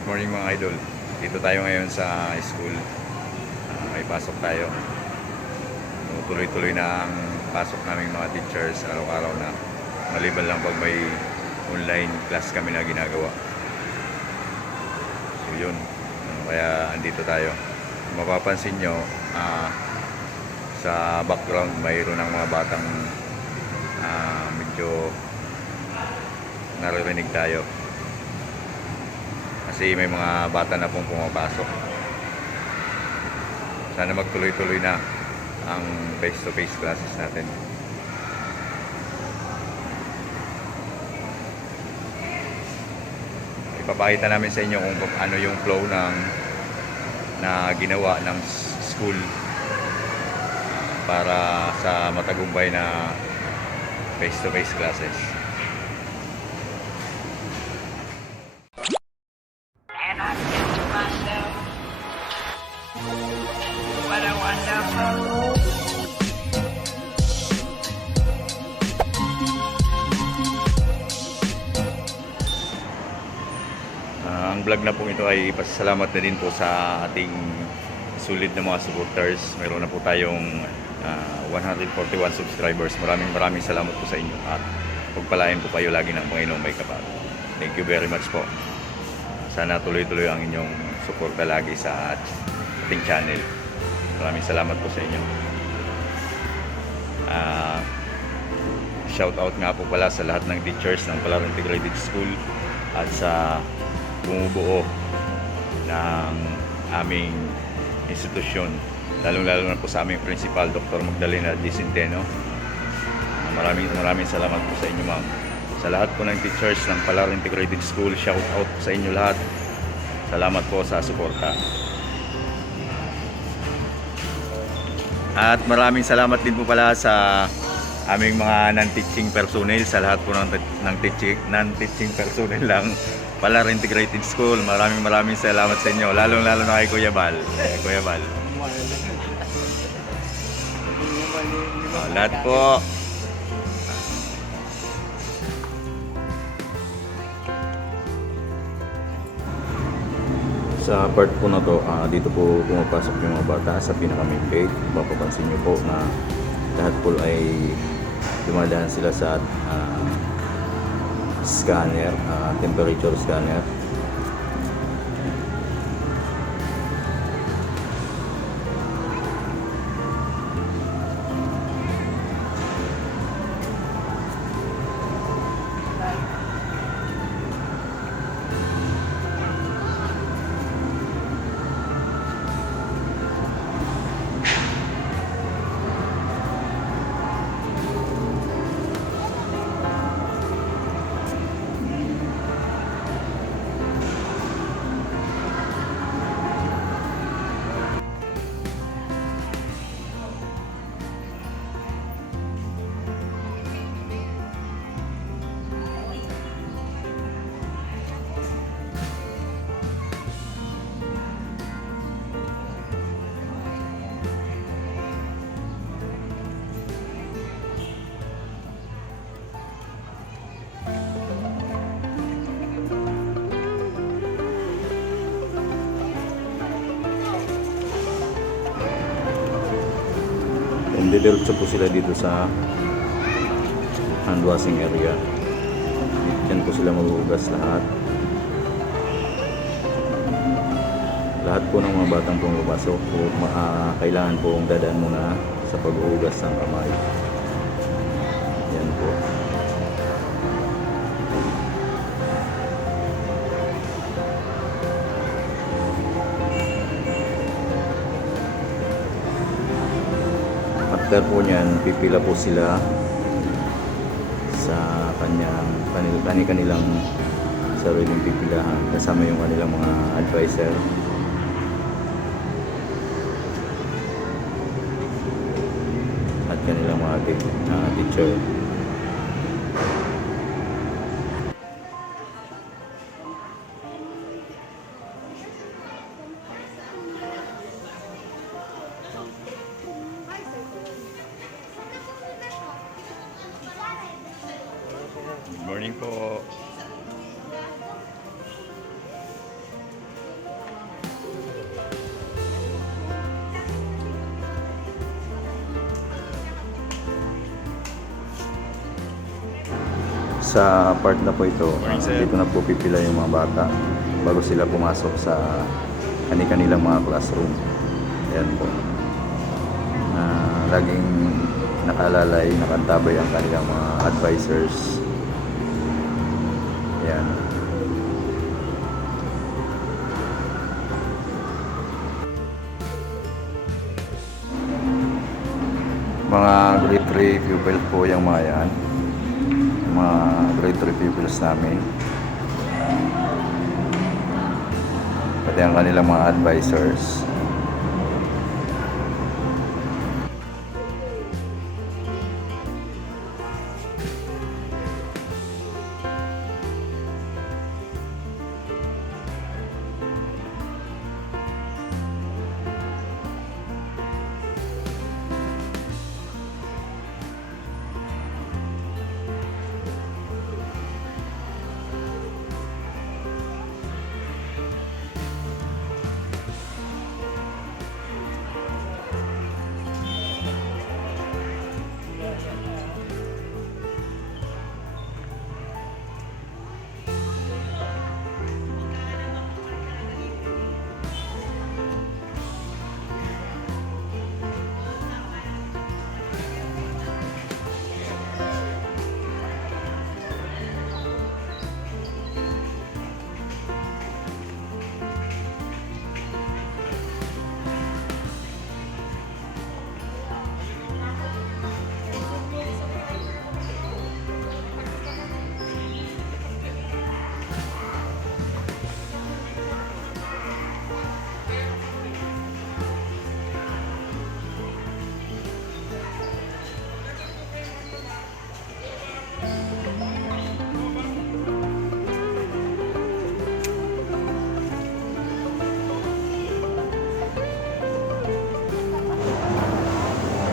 Good morning mga idol. Dito tayo ngayon sa school. May pasok tayo. So, tuloy-tuloy na ang pasok naming mga teachers araw-araw na. Maliban lang pag may online class kami na ginagawa. So yun. Kaya andito tayo. Kung mapapansin nyo, sa background mayroon ng mga batang medyo naririnig tayo. Kasi may mga bata na pong pumapasok. Sana magtuloy-tuloy na ang face-to-face classes natin. Ipapakita namin sa inyo kung ano yung flow na ginawa ng school para sa matagumpay na face-to-face classes. What a wonderful world. Ang vlog na po ito ay ipasasalamat na din po sa ating sulit na mga supporters. Meron na po tayong 141 subscribers. Maraming salamat po sa inyo at pagpalain po kayo lagi ng Panginoong may kapal. Thank you very much po. Sana tuloy-tuloy ang inyong suporta lagi sa ating channel. Maraming salamat po sa inyo. Shout out nga po pala sa lahat ng teachers ng Palaran Integrated School at sa bumubuo ng aming institusyon, lalong-lalo na po sa aming principal, Dr. Magdalena D. Centeno. Maraming salamat po sa inyo, ma'am. Sa lahat po ng teachers ng Palaran Integrated School, shout out po sa inyo lahat. Salamat po sa suporta. At maraming salamat din po pala sa aming mga non-teaching personnel, sa lahat po ng non-teaching personnel lang Palaran Integrated School. Maraming salamat sa inyo, lalong-lalo na kay Kuya Bal. Kuya Bal. Lahat po. Sa part po na to, dito po pumapasok yung mga bata sa pinaka-main gate. Mapapansin nyo po na lahat po ay dumadaan sila sa scanner, temperature scanner. Didiretso po sila dito sa hand washing area. Diyan po sila maghuhugas lahat. Lahat po ng mga batang pumapasok po, kailangan po dadaan muna sa paghuhugas ng kamay. Yan po. After po niyan, pipila po sila sa kanilang sariling pipilahan kasama yung kanilang mga advisor at kanilang mga teacher. Good morning po. Sa part na po ito, Morning, sir. dito na po pipila yung mga bata bago sila pumasok sa kanilang mga classroom. Ayan po. Laging nakalalay, nakantabay ang kanilang mga advisors. Ayan. Mga grade 3 pupils po yung mga yan. Mga grade 3 pupils namin. Pati ang kanilang mga advisors.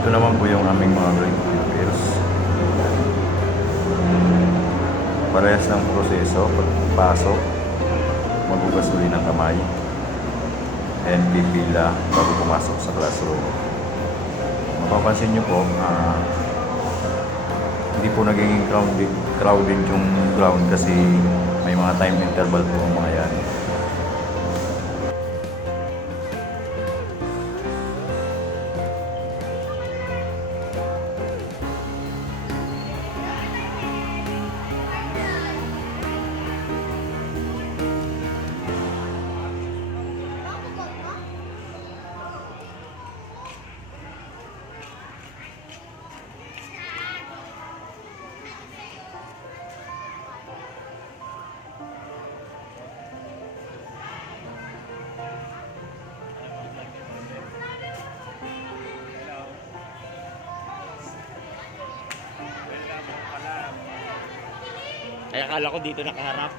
Ito naman po yung aming mga grade pupils. Parehas ng proseso, pagpasok, maghugas uli ng kamay, and pipila bago pumasok sa classroom. Mapapansin nyo po, hindi po naging crowded yung ground kasi may mga time interval po ang mga yan. Ay, akala ko dito nakaharap.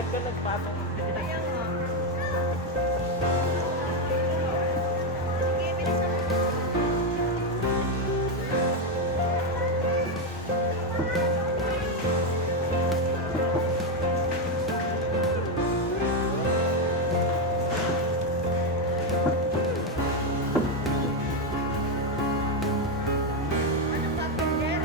Ba't ka nagpasok? Kaya nga. Sige, bilisan mo. Ano ba, Peter?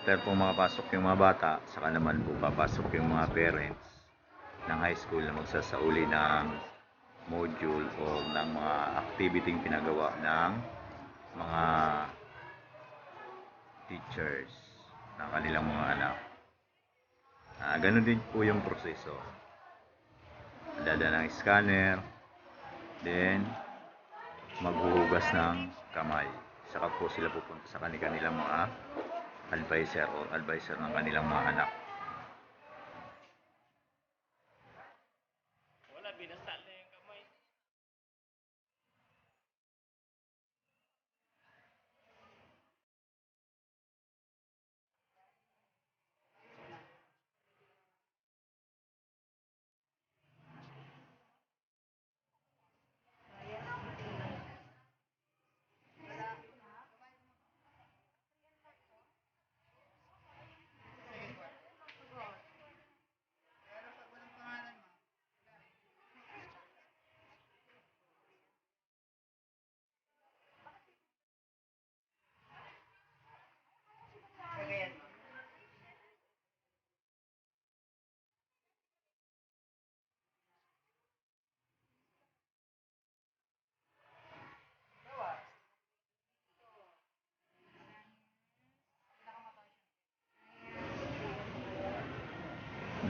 after po makapasok yung mga bata, saka naman po papasok yung mga parents ng high school na magsasauli ng module o ng mga activity pinagawa ng mga teachers ng kanilang mga anak. Ganun din po yung proseso. Dadaan ng scanner, then maghuhugas ng kamay. Saka po sila pupunta sa kanilang mga advisor ng kanilang mga anak. Wala, binasa na yung kamay.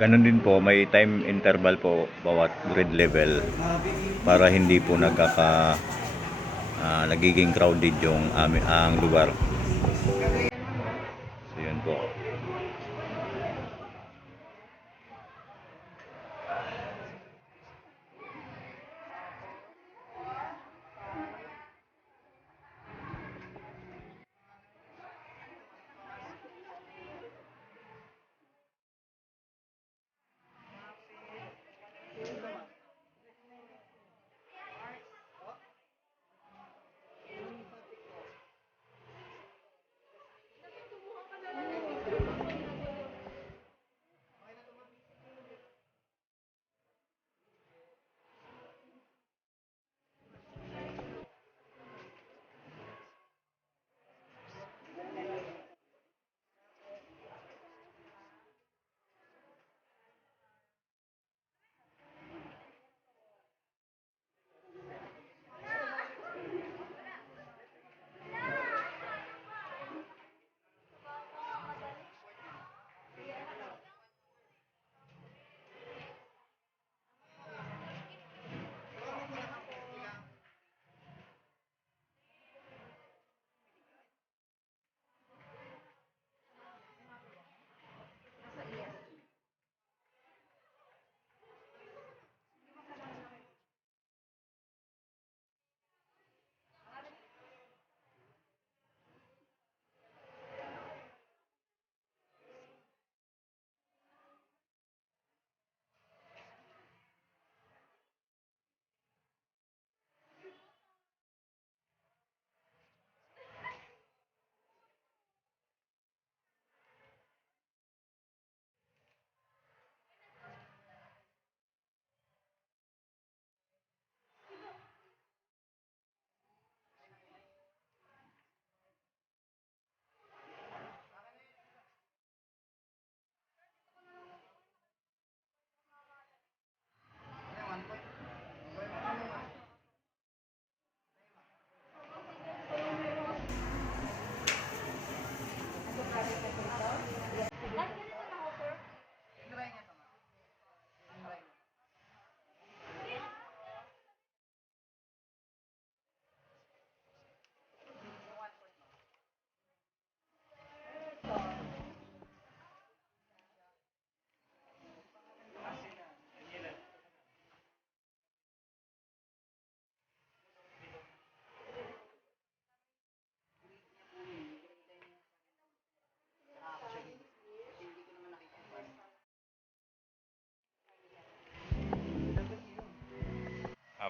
Ganun din po, may time interval po bawat grade level para hindi po nagiging crowded yung ang lugar. So yun po.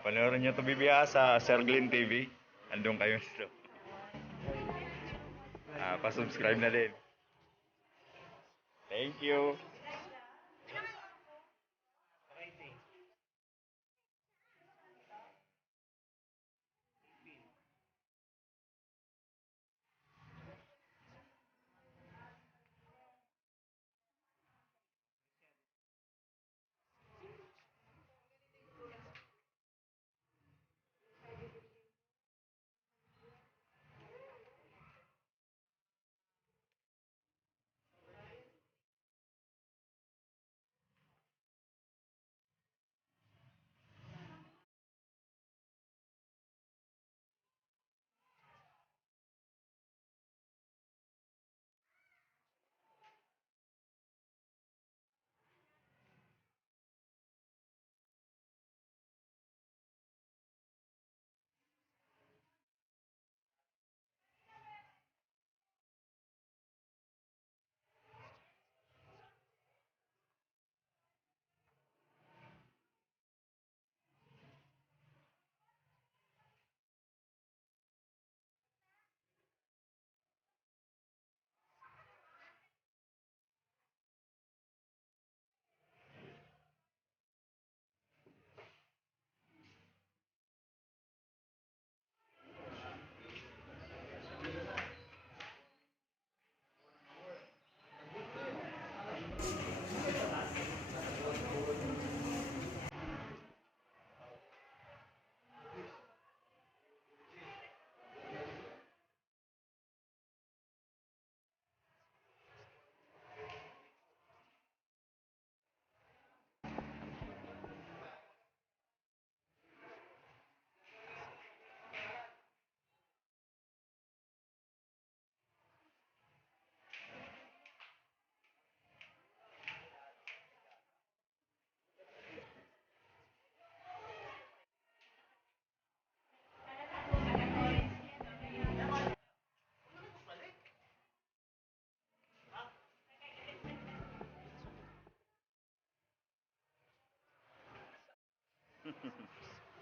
Panoorin nyo ito BBA sa Sir Glenn TV. Andun kayo. Pa-subscribe na din. Thank you.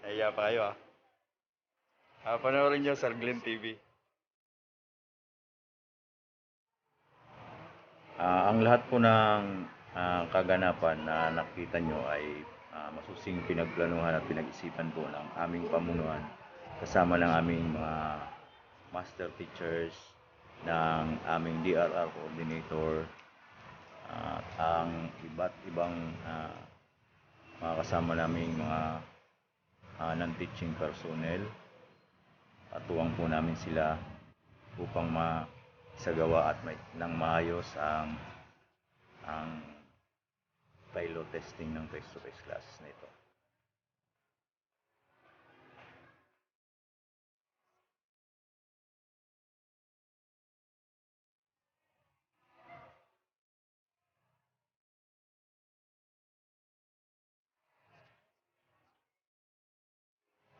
Naiya pa kayo ah. Panoorin nyo sa Glenn TV. Ang lahat po ng kaganapan na nakita nyo ay masusing pinagplanuhan at pinag-isipan po ng aming pamunuan kasama ng aming mga master teachers, ng aming DRR coordinator, at ang iba't ibang mga kasama naming mga non-teaching personnel. At tuwang po namin sila upang masagawa at nang maayos ang pilot testing ng face-to-face classes na ito.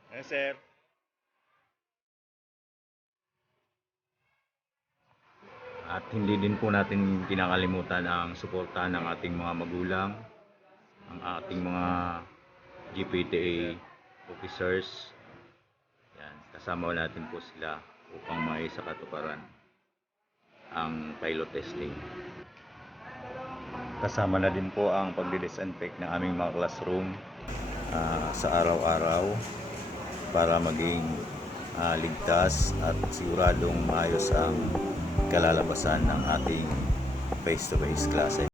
Yes, sir. At hindi din po natin kinakalimutan ang suporta ng ating mga magulang, ang ating mga GPTA officers. Yan, kasama natin po sila upang maisakatuparan ang pilot testing. Kasama na din po ang pagdi-disinfect ng aming mga classroom sa araw-araw para maging ligtas at siguradong maayos ang kalalabasan ng ating face-to-face klase.